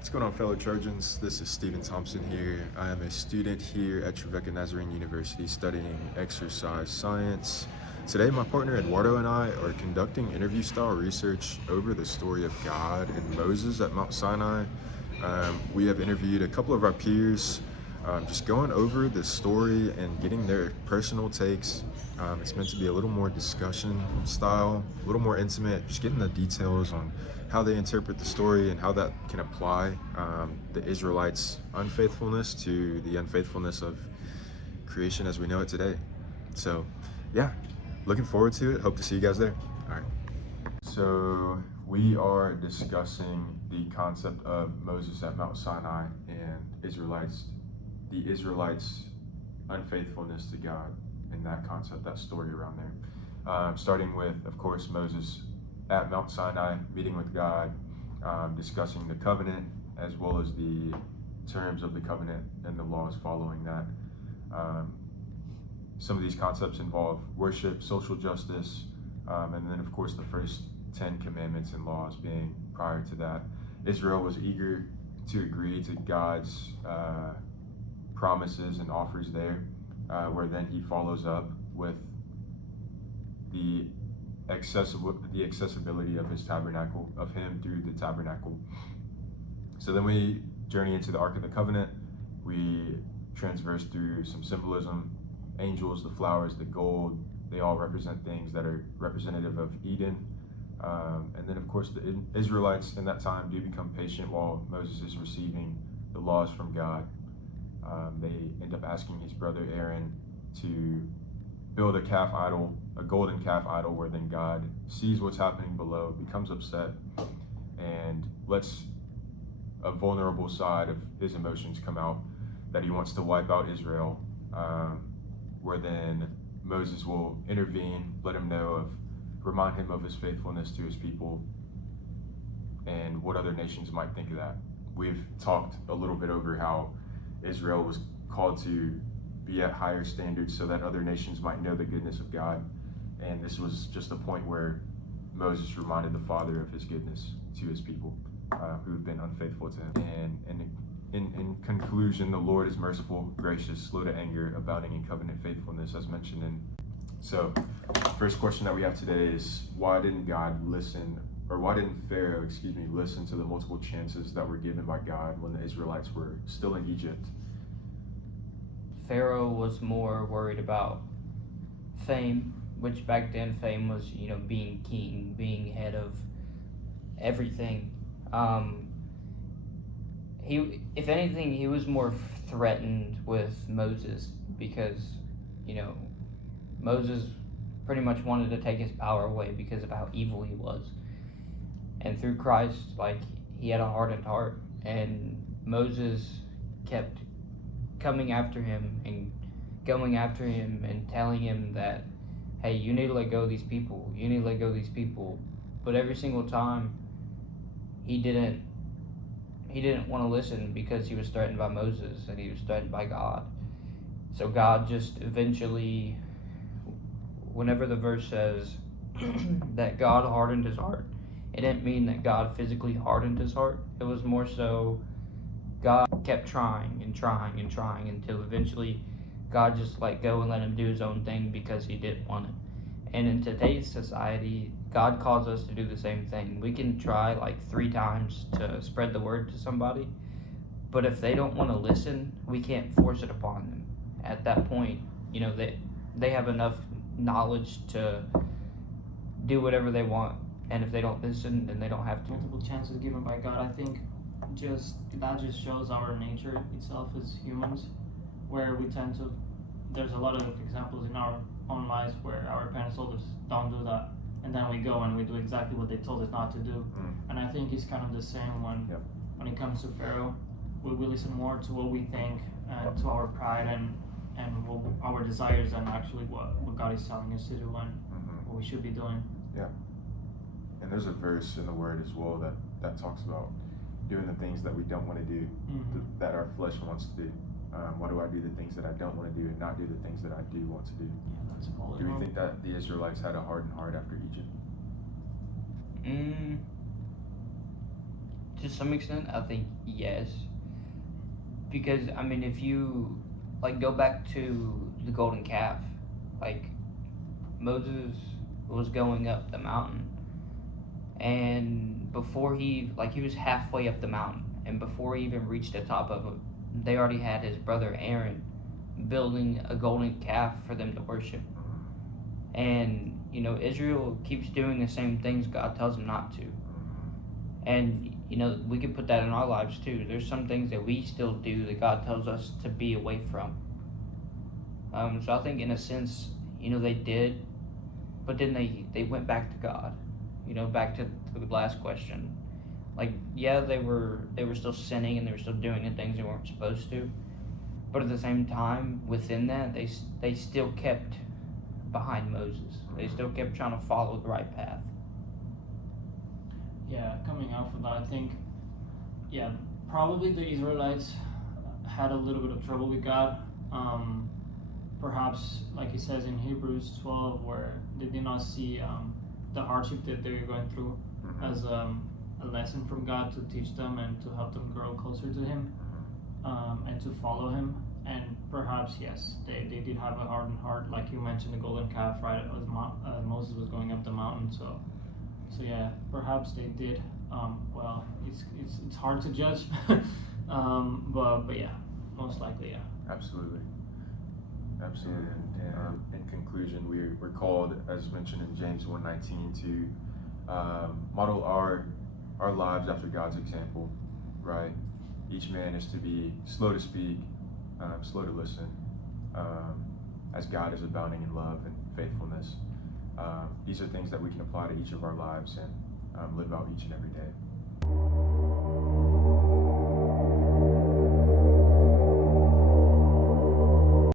What's going on, fellow Trojans? This is Stephen Thompson here. I am a student here at Trevecca Nazarene University studying exercise science. Today, my partner Eduardo and I are conducting interview-style research over the story of God and Moses at Mount Sinai. We have interviewed a couple of our peers, just going over the story and getting their personal takes. It's meant to be a little more discussion style, a little more intimate, just getting the details on how they interpret the story and how that can apply the Israelites' unfaithfulness to the unfaithfulness of creation as we know it today. So, yeah, looking forward to it. Hope to see you guys there. All right. So we are discussing the concept of Moses at Mount Sinai and the Israelites' unfaithfulness to God, and that concept, that story around there. Starting with, of course, Moses at Mount Sinai, meeting with God, discussing the covenant, as well as the terms of the covenant and the laws following that. Some of these concepts involve worship, social justice, and then, of course, the first 10 commandments and laws being prior to that. Israel was eager to agree to God's promises and offers there, where then he follows up with the accessibility of his tabernacle, of him through the tabernacle. So then we journey into the Ark of the Covenant. We transverse through some symbolism, angels, the flowers, the gold. They all represent things that are representative of Eden. And then, of course, the Israelites in that time do become patient while Moses is receiving the laws from God. They end up asking his brother Aaron to build a calf idol, a golden calf idol, where then God sees what's happening below, becomes upset, and lets a vulnerable side of his emotions come out, that he wants to wipe out Israel, where then Moses will intervene, remind him of his faithfulness to his people, and what other nations might think of that. We've talked a little bit over how Israel was called to be at higher standards so that other nations might know the goodness of God. And this was just a point where Moses reminded the Father of his goodness to his people who have been unfaithful to him. And in conclusion, the Lord is merciful, gracious, slow to anger, abounding in covenant faithfulness, as mentioned in. So, first question that we have today is, why didn't Pharaoh listen to the multiple chances that were given by God when the Israelites were still in Egypt? Pharaoh was more worried about fame, which back then fame was, being king, being head of everything. If anything, he was more threatened with Moses because, Moses pretty much wanted to take his power away because of how evil he was. And through Christ, he had a hardened heart, and Moses kept coming after him and going after him and telling him that, hey, you need to let go of these people. You need to let go of these people. But every single time, he didn't want to listen because he was threatened by Moses and he was threatened by God. So God just eventually, whenever the verse says that God hardened his heart, it didn't mean that God physically hardened his heart. It was more so God kept trying and trying and trying until eventually God just let go and let him do his own thing because he didn't want it. And in today's society, God calls us to do the same thing. We can try 3 times to spread the word to somebody, but if they don't want to listen, we can't force it upon them. At that point, they have enough knowledge to do whatever they want, and if they don't listen, then they don't have to. Multiple chances given by God, I think that just shows our nature itself as humans, where we tend to, there's a lot of examples in our own lives where our parents told us don't do that, and then we go and we do exactly what they told us not to do. And I think it's kind of the same when it comes to Pharaoh. We listen more to what we think, to our pride and what our desires, and actually what God is telling us to do and what we should be doing. Yeah. And there's a verse in the Word as well that talks about doing the things that we don't want to do, that our flesh wants to do. Why do I do the things that I don't want to do and not do the things that I do want to do? Yeah, that's Do we think that the Israelites had a hardened heart after Egypt? To some extent, I think yes. Because I mean, if you like go back to the golden calf, like Moses was going up the mountain, and before he was halfway up the mountain, and before he even reached the top of it, they already had his brother Aaron building a golden calf for them to worship. And Israel keeps doing the same things God tells them not to. And we could put that in our lives too. There's some things that we still do that God tells us to be away from. So I think in a sense, they did, but then they went back to God. Back to the last question. Like, yeah, they were still sinning and they were still doing the things they weren't supposed to. But at the same time, within that, they still kept behind Moses. They still kept trying to follow the right path. Yeah, coming out from that, I think, probably the Israelites had a little bit of trouble with God. Perhaps, like it says in Hebrews 12, where they did not see the hardship that they were going through as a lesson from God to teach them and to help them grow closer to Him and to follow Him. And perhaps, yes, they did have a hardened heart, like you mentioned, the golden calf, right? As Moses was going up the mountain, so yeah, perhaps they did. Well, it's hard to judge, but yeah, most likely, yeah. Absolutely. And in conclusion, we're called, as mentioned in James 1:19, to model our lives after God's example, right? Each man is to be slow to speak, slow to listen, as God is abounding in love and faithfulness. These are things that we can apply to each of our lives and live out each and every day.